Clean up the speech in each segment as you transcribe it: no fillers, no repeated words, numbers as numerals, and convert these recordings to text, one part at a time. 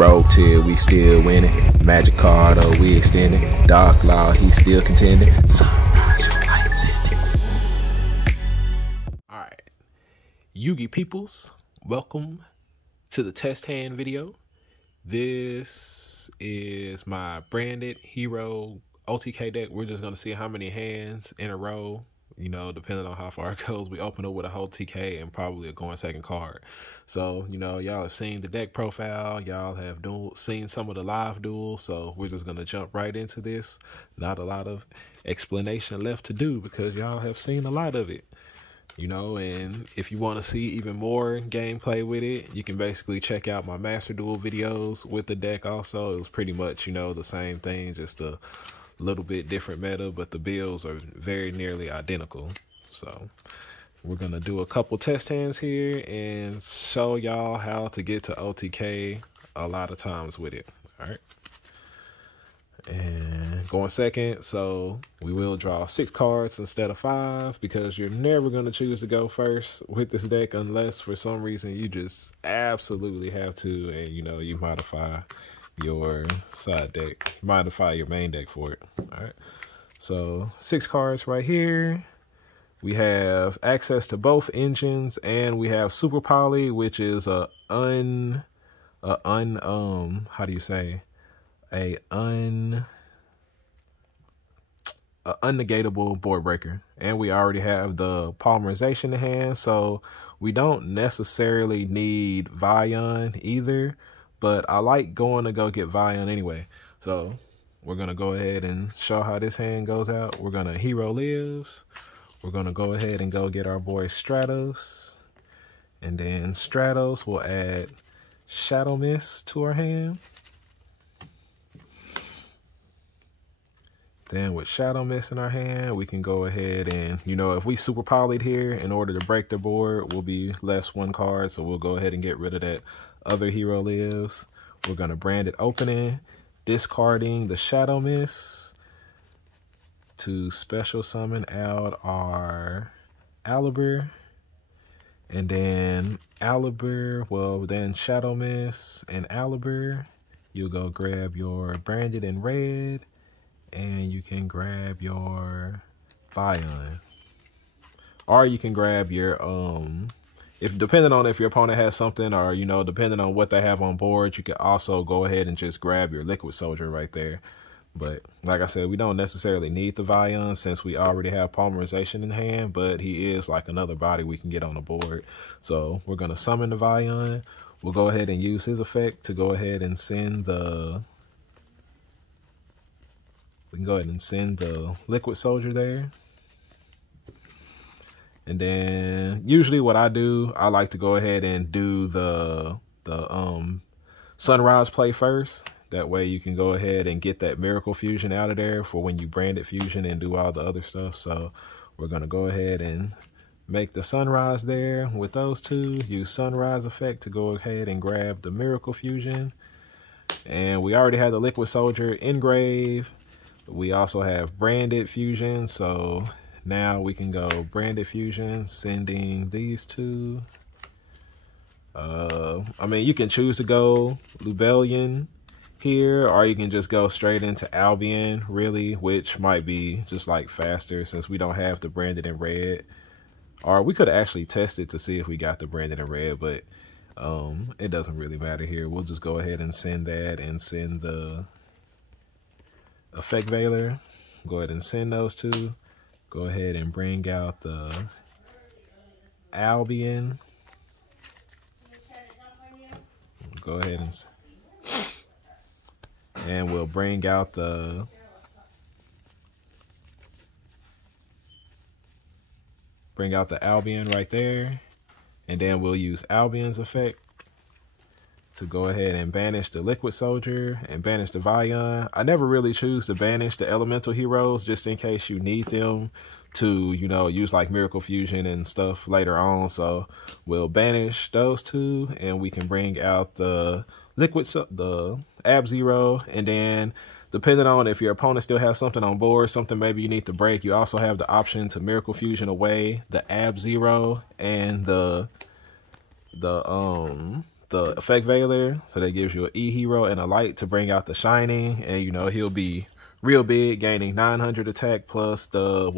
Rogue Tier, we still winning. Magic Cardo, we extending. Dark Law, he still contending. Sunrise, your lights in it. Alright, Yugi peoples, welcome to the test hand video. This is my Branded Hero OTK deck. We're just going to see how many hands in a row, you know, depending on how far it goes. We open up with a whole TK and probably a going second card. So, you know, y'all have seen the deck profile. Y'all have seen some of the live duels. So we're just going to jump right into this. Not a lot of explanation left to do because y'all have seen a lot of it. You know, and if you want to see even more gameplay with it, you can basically check out my Master Duel videos with the deck also. It was pretty much, you know, the same thing, just a little bit different meta, but the builds are very nearly identical. So we're going to do a couple test hands here and show y'all how to get to OTK a lot of times with it. All right. And going second, so we will draw 6 cards instead of 5 because you're never going to choose to go first with this deck unless for some reason you just absolutely have to, and you know, you modify your side deck, modify your main deck for it. All right, so 6 cards right here. We have access to both engines, and we have Super Poly, which is a unnegatable board breaker. And we already have the polymerization in hand, so we don't necessarily need Vion either, but I like going to go get Vion anyway. So we're gonna go ahead and show how this hand goes out. We're gonna Hero Lives. We're gonna go ahead and go get our boy Stratos, and then Stratos will add Shadow Mist to our hand. Then with Shadow Mist in our hand, we can go ahead and, you know, if we super polyed here, in order to break the board, we'll be less 1 card. So we'll go ahead and get rid of that other Hero Lives. We're going to Branded Opening, discarding the Shadow Mist to special summon out our Aliber. And then Aliber, well, then Shadow Mist and Aliber, you'll go grab your Branded in red, and you can grab your Vion. Or you can grab your, if depending on if your opponent has something, or, you know, depending on what they have on board, you can also go ahead and just grab your Liquid Soldier right there. But like I said, we don't necessarily need the Vion since we already have polymerization in hand, but he is like another body we can get on the board. So we're going to summon the Vion. We'll go ahead and use his effect to go ahead and send the, we can go ahead and send the Liquid Soldier there. And then usually what I do, I like to go ahead and do the Sunrise play first. That way you can go ahead and get that Miracle Fusion out of there for when you Branded Fusion and do all the other stuff. So we're going to go ahead and make the Sunrise there with those two. Use Sunrise effect to go ahead and grab the Miracle Fusion. And we already had the Liquid Soldier engrave. We also have Branded Fusion, so now we can go Branded Fusion, sending these two. I mean, you can choose to go Lubellion here, or you can just go straight into Albion, really, which might be just like faster since we don't have the Branded in red. Or we could actually test it to see if we got the Branded in red, but it doesn't really matter here. We'll just go ahead and send that and send the Effect Veiler. Go ahead and send those two. Go ahead and bring out the Albion. Go ahead and we'll bring out the Albion right there. And then we'll use Albion's effect to go ahead and banish the Liquid Soldier and banish the Vion. I never really choose to banish the elemental heroes just in case you need them to, you know, use like Miracle Fusion and stuff later on. So we'll banish those two and we can bring out the the Ab-Zero, and then depending on if your opponent still has something on board, something maybe you need to break, you also have the option to Miracle Fusion away the Ab-Zero and the the effect Veiler, so that gives you an E hero and a light to bring out the shining, and you know he'll be real big, gaining 900 attack plus the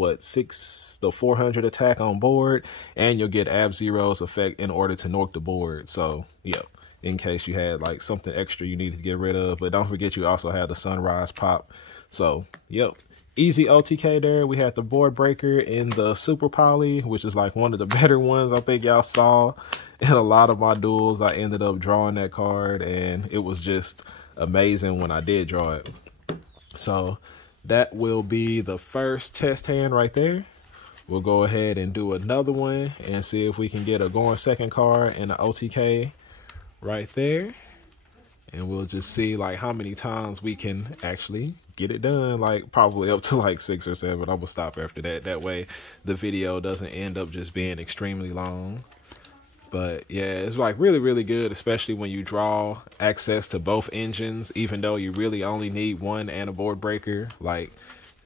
400 attack on board, and you'll get Ab-Zero's effect in order to nork the board. So yeah, in case you had like something extra you needed to get rid of. But don't forget you also had the Sunrise pop. So yep, easy OTK there. We had the board breaker in the Super Poly, which is like one of the better ones I think y'all saw in a lot of my duels. I ended up drawing that card, and it was just amazing when I did draw it. So that will be the first test hand right there. We'll go ahead and do another one and see if we can get a going second card in the OTK right there. And we'll just see like how many times we can actually get it done, like probably up to like 6 or 7. I'm gonna stop after that. That way the video doesn't end up just being extremely long. But yeah, it's like really, really good, especially when you draw access to both engines, even though you really only need one and a board breaker. Like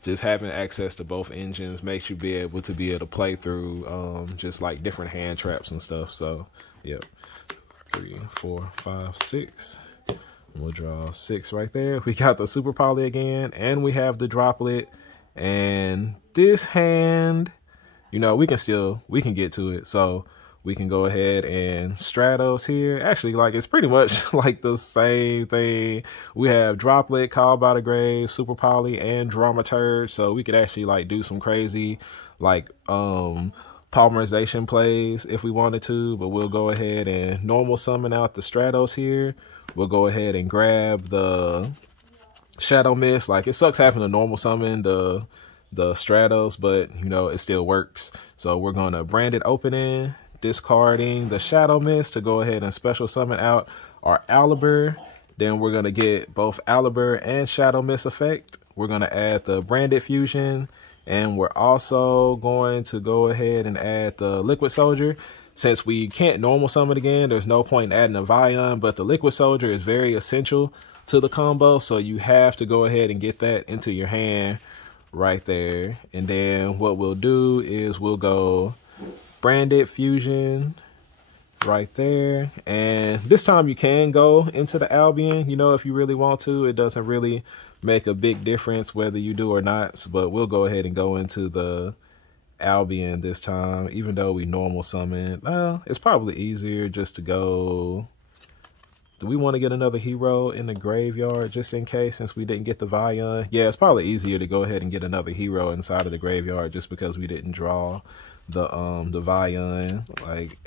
just having access to both engines makes you be able to play through just like different hand traps and stuff. So yeah, 3, 4, 5, 6. We'll draw 6 right there. We got the Super Poly again, and we have the Droplet. And this hand, you know, we can get to it. So we can go ahead and Stratos here. Actually, like it's pretty much like the same thing. We have Droplet, Called by the Grave, Super Poly, and Dramaturge. So we could actually like do some crazy like polymerization plays if we wanted to. But we'll go ahead and normal summon out the Stratos here. We'll go ahead and grab the Shadow Mist. Like it sucks having a normal summon the Stratos, but you know it still works. So we're gonna Branded Opening, discarding the Shadow Mist to go ahead and special summon out our Aliber. Then we're gonna get both Aliber and Shadow Mist effect. We're gonna add the Branded Fusion, and we're also going to go ahead and add the Liquid Soldier. Since we can't normal summon again, there's no point in adding a Vion, but the Liquid Soldier is very essential to the combo, so you have to go ahead and get that into your hand right there. And then what we'll do is we'll go Branded Fusion right there, and this time you can go into the Albion, you know, if you really want to. It doesn't really make a big difference whether you do or not, but we'll go ahead and go into the Albion this time, even though we normal summon. Well, it's probably easier just to go. Do we want to get another hero in the graveyard just in case, since we didn't get the Vion? Yeah, it's probably easier to go ahead and get another hero inside of the graveyard just because we didn't draw the Vion. Like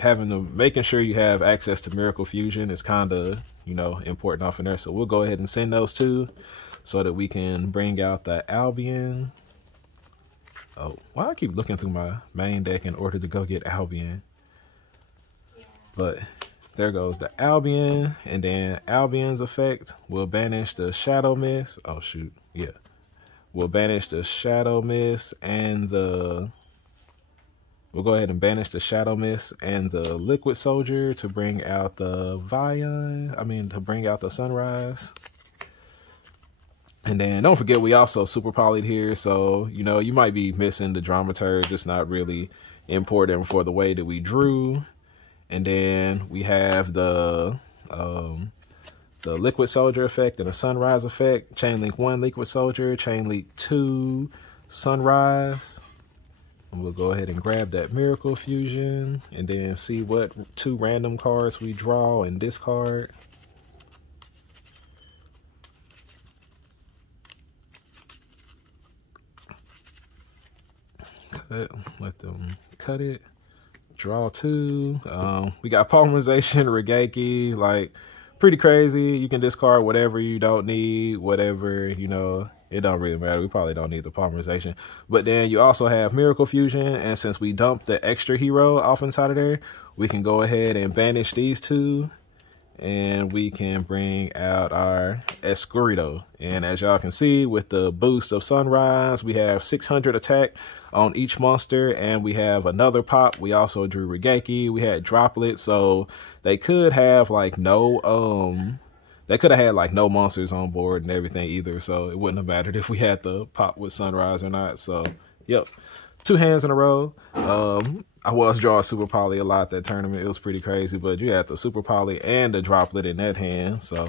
making sure you have access to Miracle Fusion is kind of, you know, important off in there. So we'll go ahead and send those two so that we can bring out the Albion. Oh, why I keep looking through my main deck in order to go get Albion? But there goes the Albion, and then Albion's effect will banish the Shadow Mist. Oh shoot, yeah. We'll banish the Shadow Mist and we'll go ahead and banish the Shadow Mist and the Liquid Soldier to bring out the to bring out the Sunrise. And then don't forget, we also Super Poly'd here, so you know you might be missing the Dramaturge. It's not really important for the way that we drew. And then we have the Liquid Soldier effect and the Sunrise effect. Chain Link 1 Liquid Soldier, Chain Link 2 Sunrise. And we'll go ahead and grab that Miracle Fusion and then see what 2 random cards we draw and discard. Let them cut it. Draw 2. We got polymerization, Regeki, like pretty crazy. You can discard whatever you don't need, whatever, you know, it don't really matter. We probably don't need the polymerization. But then you also have Miracle Fusion, and since we dumped the extra hero off inside of there, we can go ahead and banish these 2. And we can bring out our Escurito. And as y'all can see, with the boost of Sunrise, we have 600 attack on each monster, and we have another pop. We also drew Regeki. We had Droplet, so they could have like no monsters on board and everything either. So it wouldn't have mattered if we had the pop with Sunrise or not. So yep, 2 hands in a row. I was drawing Super Poly a lot that tournament. It was pretty crazy, but you had the Super Poly and the droplet in that hand. So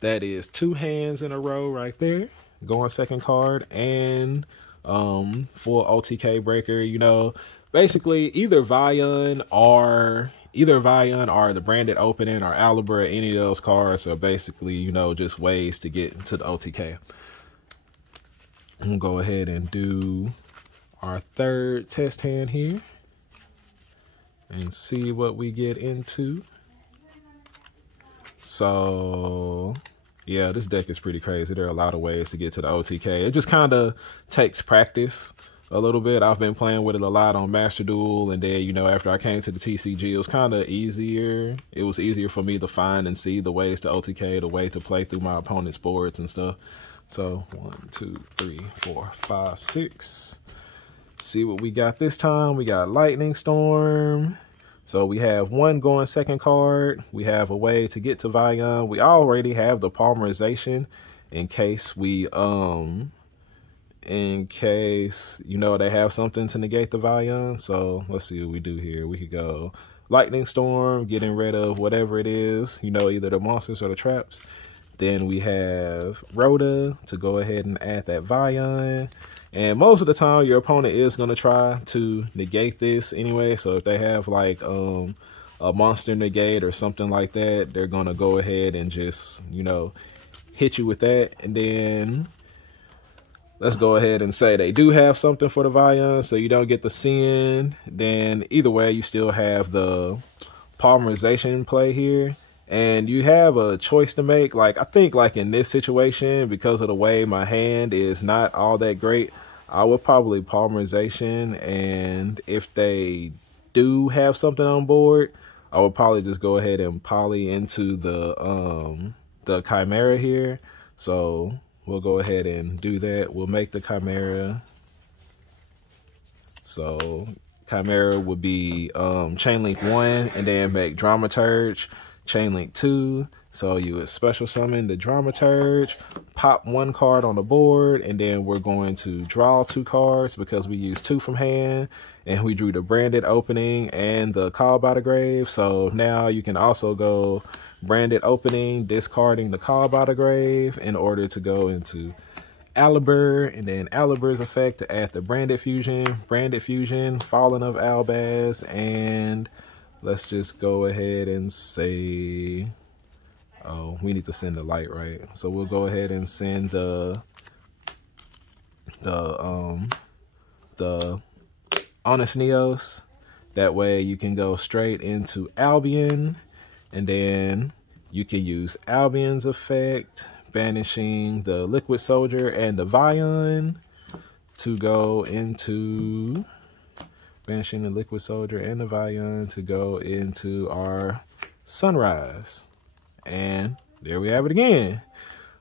that is 2 hands in a row right there. Going second card and full OTK breaker. You know, basically either Vion or the Branded Opening or Alibra, any of those cards are basically, you know, just ways to get to the OTK. I'm gonna go ahead and do our 3rd test hand here and see what we get into. So yeah, this deck is pretty crazy. There are a lot of ways to get to the OTK. It just kind of takes practice a little bit. I've been playing with it a lot on Master Duel, and then, you know, after I came to the TCG, it was kind of easier. It was easier for me to find and see the ways to OTK, the way to play through my opponent's boards and stuff. So 1, 2, 3, 4, 5, 6. See what we got this time. We got Lightning Storm. So we have 1 going second card. We have a way to get to Vion. We already have the polymerization in case we you know, they have something to negate the Vion. So let's see what we do here. We could go Lightning Storm, getting rid of whatever it is, you know, either the monsters or the traps. Then we have Rhoda to go ahead and add that Vion. And most of the time, your opponent is going to try to negate this anyway. So if they have like a monster negate or something like that, they're going to go ahead and just, you know, hit you with that. And then let's go ahead and say they do have something for the Vion, so you don't get the sin. Then either way, you still have the polymerization play here. And you have a choice to make. Like, I think like in this situation, because of the way my hand is not all that great, I would probably polymerization. And if they do have something on board, I would probably just go ahead and poly into the Chimera here. So we'll go ahead and do that. We'll make the Chimera. So Chimera would be Chainlink 1, and then make Dramaturge Chainlink 2. So you would special summon the Dramaturge, pop 1 card on the board, and then we're going to draw 2 cards because we used 2 from hand, and we drew the Branded Opening and the Call by the Grave. So now you can also go Branded Opening, discarding the Call by the Grave in order to go into Alibur, and then Alibur's effect to add the Branded Fusion, Fallen of Albaz, and let's just go ahead and say, oh, we need to send the light, right? So we'll go ahead and send the Honest Neos. That way you can go straight into Albion, and then you can use Albion's effect, banishing the Liquid Soldier and the Vion to go into, banishing the Liquid Soldier and the Vion to go into our Sunrise. And there we have it again.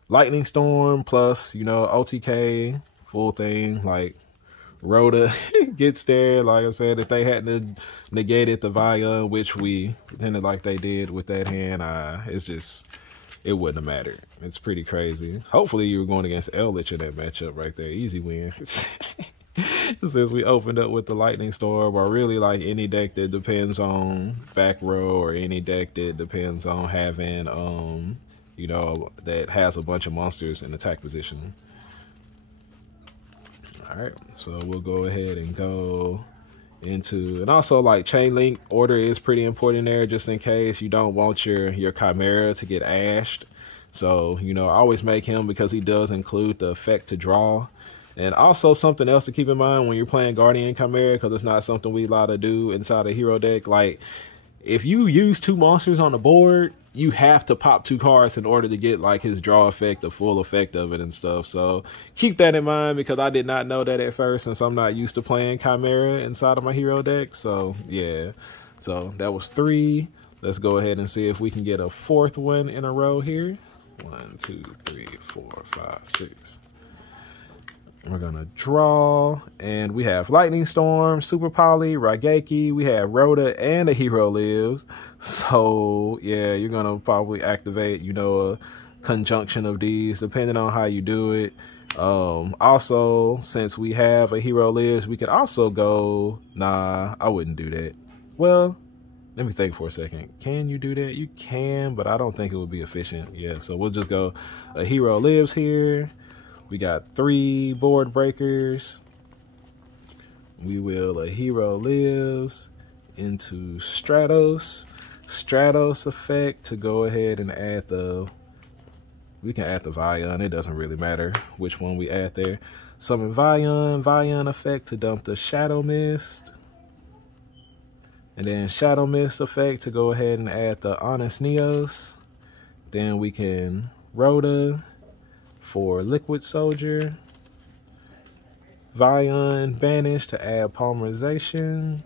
Lightning Storm plus, you know, OTK, full thing. Like, Rhoda gets there. Like I said, if they hadn't negated the Vion, which we pretended like they did with that hand, it's just, it wouldn't have mattered. It's pretty crazy. Hopefully you were going against Eldritch in that matchup right there. Easy win. Since we opened up with the Lightning Storm, or really like any deck that depends on back row, or any deck that depends on having, you know, that has a bunch of monsters in attack position. All right, so we'll go ahead and go into, and also like chain link order is pretty important there, just in case you don't want your Chimera to get ashed. So, you know, always make him, because he does include the effect to draw. And also something else to keep in mind when you're playing Guardian Chimera, because it's not something we allow to do inside a hero deck. Like, if you use 2 monsters on the board, you have to pop 2 cards in order to get like his draw effect, the full effect of it and stuff. So keep that in mind, because I did not know that at first, since I'm not used to playing Chimera inside of my hero deck. So yeah, so that was 3. Let's go ahead and see if we can get a 4th one in a row here. 1, 2, 3, 4, 5, 6. We're gonna draw, and we have Lightning Storm, Super Poly, Raigeki, we have Rhoda, and a Hero Lives. So yeah, you're gonna probably activate, you know, a conjunction of these depending on how you do it. Also, since we have a hero lives, we could also go, nah, I wouldn't do that. Well, let me think for a second. Can you do that? You can, but I don't think it would be efficient. Yeah, so we'll just go a hero lives here. We got 3 board breakers. We will a hero lives into Stratos. Stratos effect to go ahead and add the, we can add the Vion. It doesn't really matter which one we add there. Summon Vion effect to dump the Shadow Mist. And then Shadow Mist effect to go ahead and add the Honest Neos. Then we can Rhoda for Liquid Soldier. Vion Banish to add Polymerization.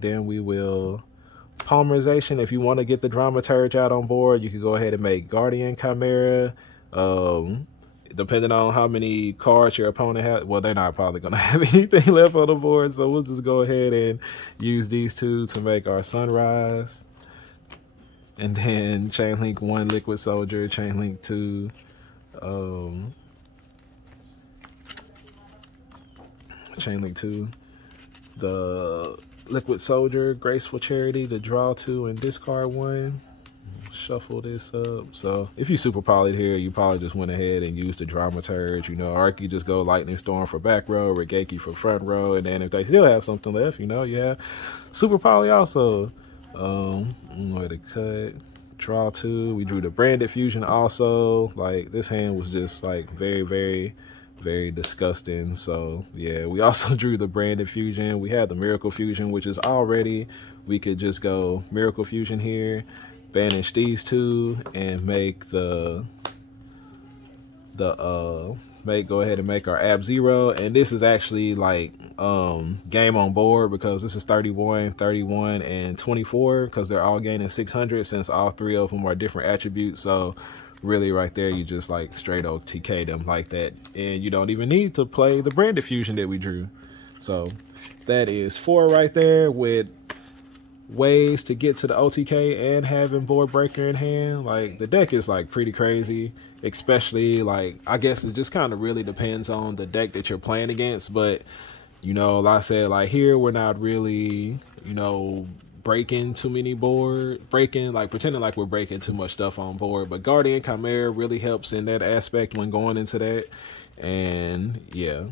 Then we will Polymerization. If you want to get the Dramaturge out on board, you can go ahead and make Guardian Chimera. Depending on how many cards your opponent has, well, they're not probably going to have anything left on the board, so we'll just go ahead and use these 2 to make our Sunrise. And then Chainlink 1 Liquid Soldier, Chainlink 2 the Liquid Soldier, Graceful Charity to draw 2 and discard 1. Shuffle this up. So if you super polyed here, you probably just went ahead and used the Dramaturge, you know, or you just go Lightning Storm for back row, Regeki for front row, and then if they still have something left, you know, you have super poly also. Way to cut. Draw 2. We drew the Branded Fusion also. Like, this hand was just like very, very, very disgusting. So yeah, we also drew the Branded Fusion. We had the Miracle Fusion, which is already, we could just go Miracle Fusion here, banish these 2, and make go ahead and make our Ab Zero. And this is actually like game on board, because this is 31, 31, and 24, because they're all gaining 600 since all 3 of them are different attributes. So really right there, you just like straight OTK them like that, and you don't even need to play the Branded Fusion that we drew. So that is 4 right there, with ways to get to the OTK and having board breaker in hand. Like, the deck is like pretty crazy, especially like, I guess it just kind of really depends on the deck that you're playing against. But you know, like I said, like here we're not really, you know, breaking too many like pretending like we're breaking too much stuff on board. But Guardian Chimera really helps in that aspect when going into that. And yeah,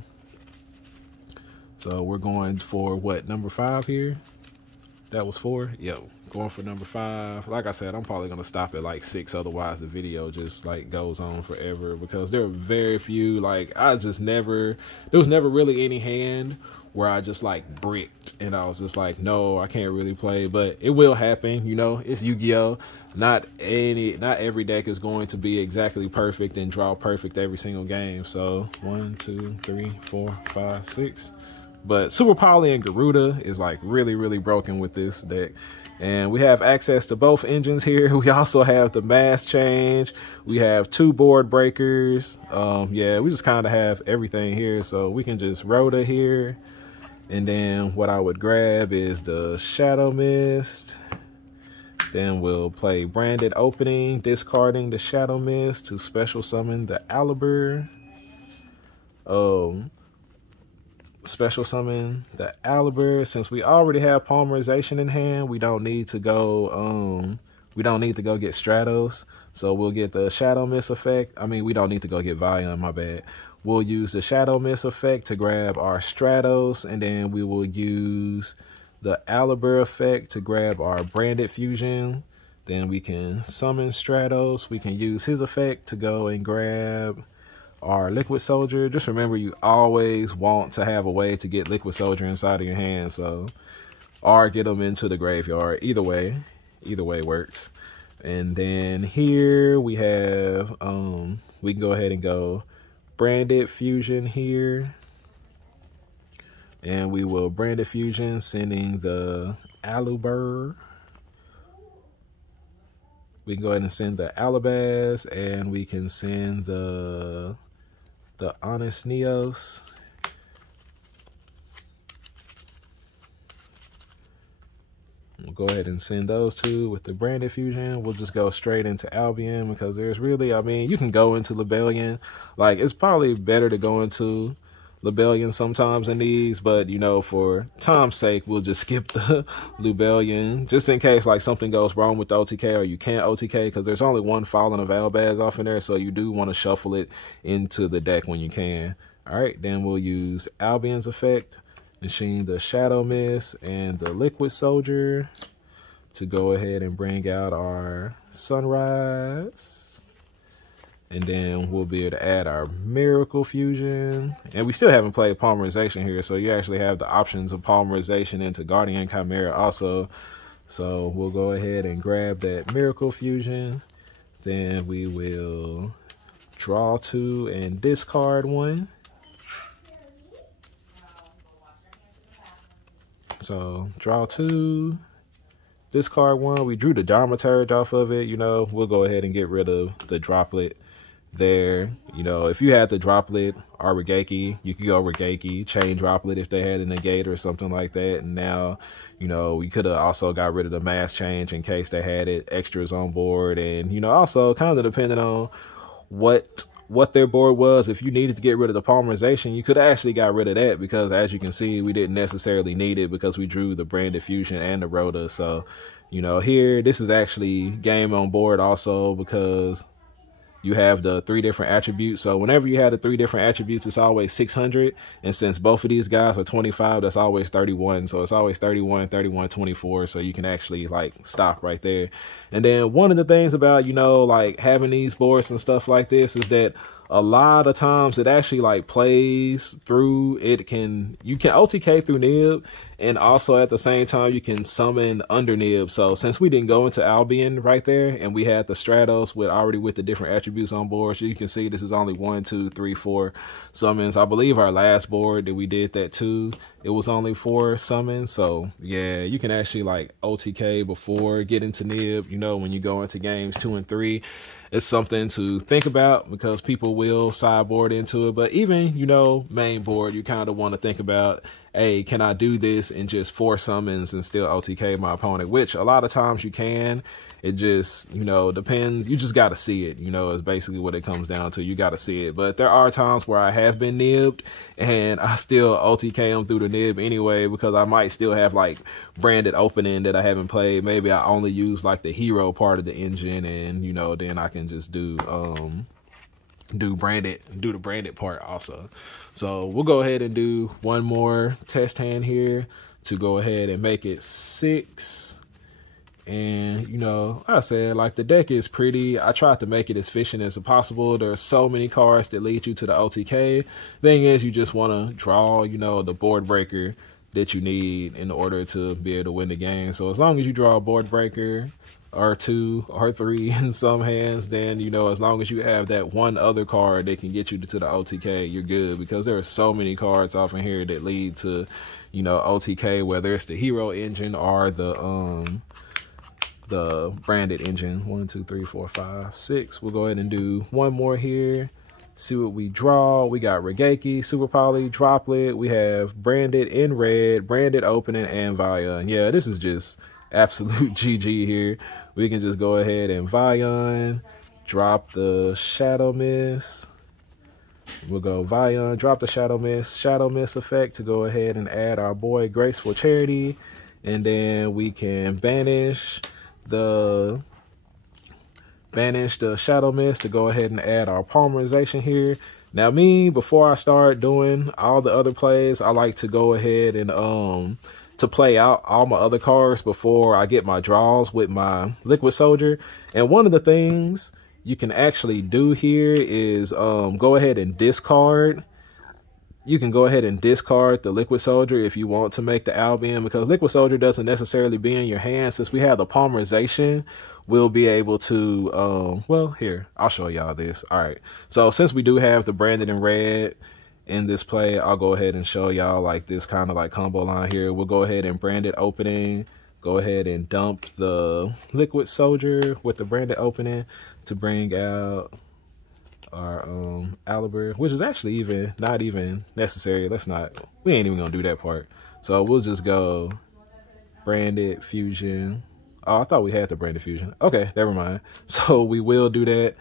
so we're going for what, number 5 here? That was 4. Yo, going for number 5. Like I said, I'm probably gonna stop at like 6, otherwise the video just like goes on forever, because there are very few, like there was never really any hand where I just like bricked and I was just like, no, I can't really play. But it will happen, you know, it's Yu-Gi-Oh! Not every deck is going to be exactly perfect and draw perfect every single game. So 1, 2, 3, 4, 5, 6. But Super Poly and Garuda is like really, really broken with this deck. And we have access to both engines here. We also have the mass change. We have 2 board breakers. Yeah, we just kind of have everything here. So we can just Rhoda here. And then what I would grab is the Shadow Mist. Then we'll play Branded Opening, discarding the Shadow Mist to special summon the Aliber. Special summon the Aliber. Since we already have Polymerization in hand, we don't need to go get Stratos. So we'll get the Shadow Mist effect. I mean, we don't need to go get Vion, my bad. We'll use the Shadow Mist effect to grab our Stratos, and then we will use the Aliber effect to grab our Branded Fusion. Then we can summon Stratos. We can use his effect to go and grab our Liquid Soldier. Just remember, you always want to have a way to get Liquid Soldier inside of your hand, so, or get them into the graveyard. Either way works. And then here we have we can go ahead and go Branded Fusion here, and we will Branded Fusion, sending the Aluber. We can go ahead and send the Alabaz, and we can send the Honest Neos. We'll go ahead and send those two with the Branded Fusion. We'll just go straight into Albion because there's really, I mean, you can go into Lebellion. Like, it's probably better to go into Lebellion sometimes in these, but, you know, for time's sake, we'll just skip the Lebellion just in case, like, something goes wrong with the OTK or you can't OTK because there's only one Fallen of Albaz off in there, so you do want to shuffle it into the deck when you can. All right, then we'll use Albion's effect, machine the Shadow Mist and the Liquid Soldier to go ahead and bring out our Sunrise. And then we'll be able to add our Miracle Fusion. And we still haven't played Polymerization here, so you actually have the options of Polymerization into Guardian Chimera also. So we'll go ahead and grab that Miracle Fusion. Then we will draw 2 and discard 1. So draw 2, discard 1. We drew the Dramaturge off of it. You know, we'll go ahead and get rid of the Droplet there. You know, if you had the Droplet or Regeki, you could go Regeki, chain Droplet if they had a negate or something like that. And now, you know, we could have also got rid of the mass change in case they had it extras on board. And, you know, also kind of depending on what their board was, if you needed to get rid of the Polymerization, you could actually got rid of that because, as you can see, we didn't necessarily need it because we drew the Branded Fusion and the Rhoda. So, you know, here, this is actually game on board also because you have the 3 different attributes. So whenever you have the 3 different attributes, it's always 600. And since both of these guys are 25, that's always 31. So it's always 31, 31, 24. So you can actually like stop right there. And then one of the things about, you know, like having these boards and stuff like this is that a lot of times it actually like plays through, you can OTK through Nib, and also at the same time you can summon under Nib. So since we didn't go into Albion right there and we had the Stratos with the different attributes on board, so you can see this is only 1, 2, 3, 4 summons. I believe our last board that we did that too, it was only 4 summons. So yeah, you can actually like OTK before getting to Nib. You know, when you go into games 2 and 3, it's something to think about because people will sideboard into it. But even, you know, main board, you kind of want to think about, hey, can I do this in just 4 summons and still OTK my opponent? Which a lot of times you can. It just, you know, depends. You just got to see it, you know, is basically what it comes down to. You got to see it. But there are times where I have been nibbed and I still OTK them through the nib anyway because I might still have like branded opening that I haven't played. Maybe I only use like the hero part of the engine and, you know, then I can just do the branded part also. So we'll go ahead and do one more test hand here to go ahead and make it 6. And, you know, like I said, like the deck is pretty. I tried to make it as efficient as possible. There's so many cards that lead you to the OTK. Thing is, you just want to draw, you know, the board breaker that you need in order to be able to win the game. So as long as you draw a board breaker or 2 or 3 in some hands, then, you know, as long as you have that one other card that can get you to the OTK, you're good, because there are so many cards off in here that lead to, you know, OTK, whether it's the hero engine or the branded engine. 1, 2, 3, 4, 5, 6. We'll go ahead and do one more here. See what we draw. We got Regeki, Super Poly, Droplet. We have branded in red, branded opening, and Vion. Yeah, this is just absolute GG here. We can just go ahead and Vion, drop the Shadow Mist. We'll go Vion, drop the Shadow Mist effect to go ahead and add our boy Graceful Charity. And then we can banish the Shadow Mist to go ahead and add our Polymerization here. Now before I start doing all the other plays, I like to go ahead and to play out all my other cards before I get my draws with my Liquid Soldier. And one of the things you can actually do here is go ahead and discard. You can go ahead and discard the Liquid Soldier if you want to make the Albion, because Liquid Soldier doesn't necessarily be in your hand. Since we have the Polymerization, we'll be able to, well, here, I'll show y'all this. All right, so since we do have the branded in red in this play, I'll go ahead and show y'all like this kind of like combo line here. We'll go ahead and branded opening, go ahead and dump the Liquid Soldier with the branded opening to bring out our Aliber, which is actually not even necessary. We ain't even gonna do that part. So we'll just go Branded Fusion. Oh, I thought we had the Branded Fusion. Okay, never mind. So we will do that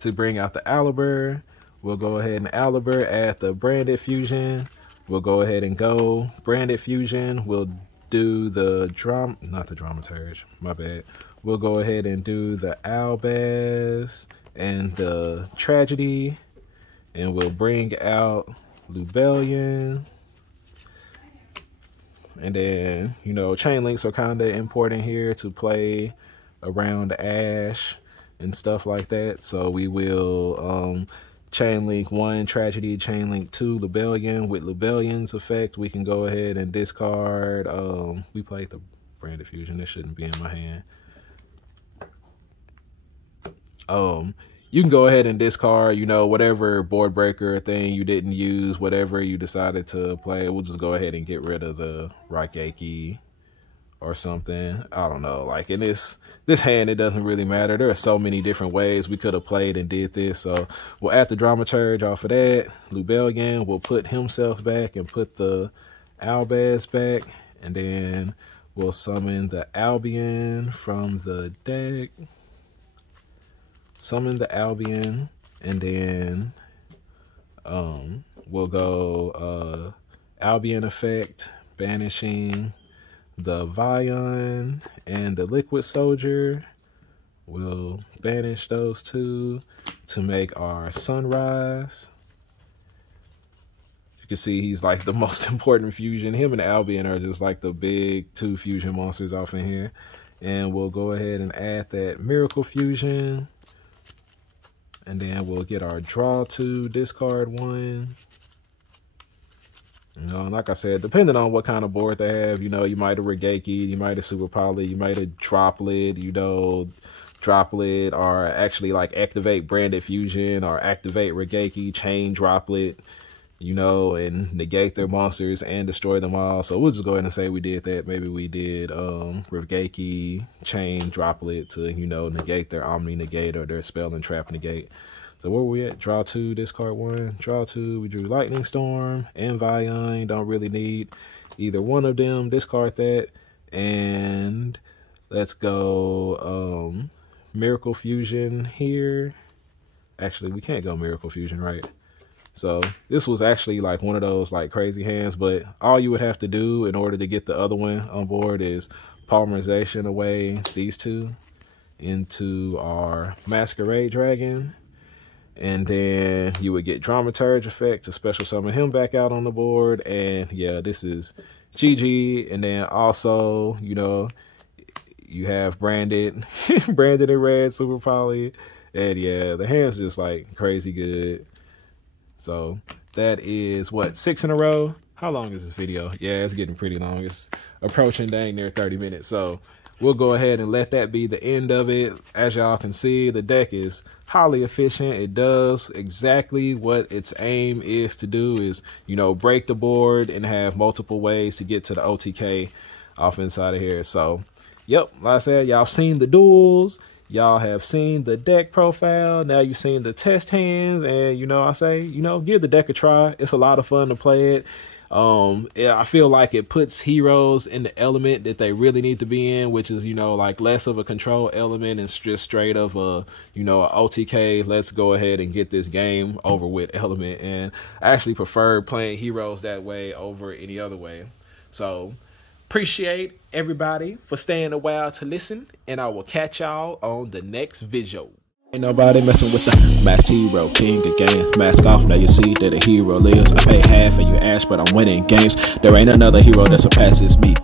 to bring out the Aliber. We'll go ahead and Aliber, add the Branded Fusion. We'll go ahead and go Branded Fusion. We'll do the not the Dramaturge, my bad. We'll go ahead and do the Albaz and the Tragedy, and we'll bring out Lubellion. And then, you know, chain links are kind of important here to play around Ash and stuff like that. So we will chain link 1 Tragedy, chain link 2 Lubellion. With Lubellion's effect, we can go ahead and discard. We played the Branded Fusion. This shouldn't be in my hand. You can go ahead and discard, you know, whatever board breaker thing you didn't use, whatever you decided to play. We'll just go ahead and get rid of the Raigeki or something. I don't know. Like in this hand, it doesn't really matter. There are so many different ways we could have played and did this. So we'll add the Dramaturge off of that. Lubellion will put himself back and put the Albaz back. And then we'll summon the Albion from the deck. Summon the Albion, and then we'll go Albion effect, banishing the Vion and the Liquid Soldier. We'll banish those two to make our Sunrise. You can see he's like the most important fusion. Him and Albion are just like the big 2 fusion monsters off in here. And we'll go ahead and add that Miracle Fusion. And then we'll get our draw 2, discard 1. You know, like I said, depending on what kind of board they have, you know, you might have Raigeki, you might have Super Poly, you might have Droplet, you know, Droplet, or actually like activate Branded Fusion or activate Raigeki, chain Droplet, you know, and negate their monsters and destroy them all. So we'll just go ahead and say we did that. Maybe we did Raigeki, chain Droplet to, you know, negate their Omni negate or their spell and trap negate. So where were we at? Draw 2, discard 1. Draw 2, we drew Lightning Storm and Vion. Don't really need either one of them. Discard that. And let's go Miracle Fusion here. Actually, we can't go Miracle Fusion, right? So this was actually like one of those like crazy hands, but all you would have to do in order to get the other one on board is polymerization away these two into our Masquerade Dragon. And then you would get Dramaturge effect to special summon him back out on the board. And yeah, this is GG. And then also, you know, you have Branded, Branded in red, Super Poly. And yeah, the hand's just like crazy good. So that is what, 6 in a row. How long is this video? Yeah, it's getting pretty long. It's approaching dang near 30 minutes. So we'll go ahead and let that be the end of it. As y'all can see, the deck is highly efficient. It does exactly what its aim is to do, is, you know, break the board and have multiple ways to get to the OTK off inside of here. So, yep, like I said, y'all seen the duels. Y'all have seen the deck profile. Now you've seen the test hands. And, you know, I say, you know, give the deck a try. It's a lot of fun to play it. Yeah, I feel like it puts heroes in the element that they really need to be in, which is, you know, like less of a control element and just straight of a, you know, a OTK, let's go ahead and get this game over with element. And I actually prefer playing heroes that way over any other way. So appreciate everybody for staying a while to listen, and I will catch y'all on the next video. Ain't nobody messing with the masked hero, king of games. Mask off, now you see that a hero lives. I pay half and you ask, but I'm winning games. There ain't another hero that surpasses me.